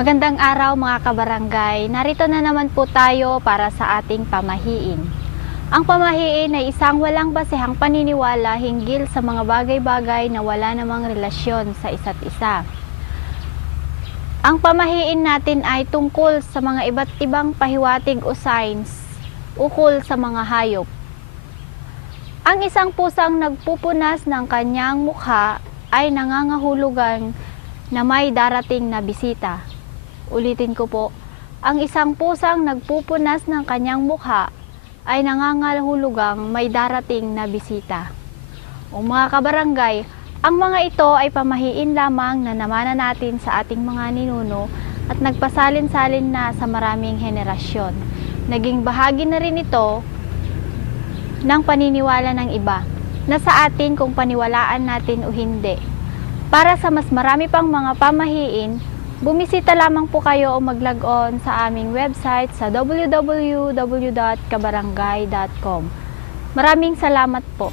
Magandang araw mga kabarangay. Narito na naman po tayo para sa ating pamahiin. Ang pamahiin ay isang walang basehang paniniwala hinggil sa mga bagay-bagay na wala namang relasyon sa isa't isa. Ang pamahiin natin ay tungkol sa mga iba't ibang pahiwatig o signs ukol sa mga hayop. Ang isang pusang nagpupunas ng kanyang mukha ay nangangahulugan na may darating na bisita. Ulitin ko po, ang isang pusang nagpupunas ng kanyang mukha ay nangangahulugang may darating na bisita. O mga kabarangay, ang mga ito ay pamahiin lamang na namana natin sa ating mga ninuno at nagpasalin-salin na sa maraming henerasyon. Naging bahagi na rin ito ng paniniwala ng iba na sa atin kung paniwalaan natin o hindi. Para sa mas marami pang mga pamahiin, bumisita lamang po kayo o mag-log on sa aming website sa www.kabarangay.com. Maraming salamat po.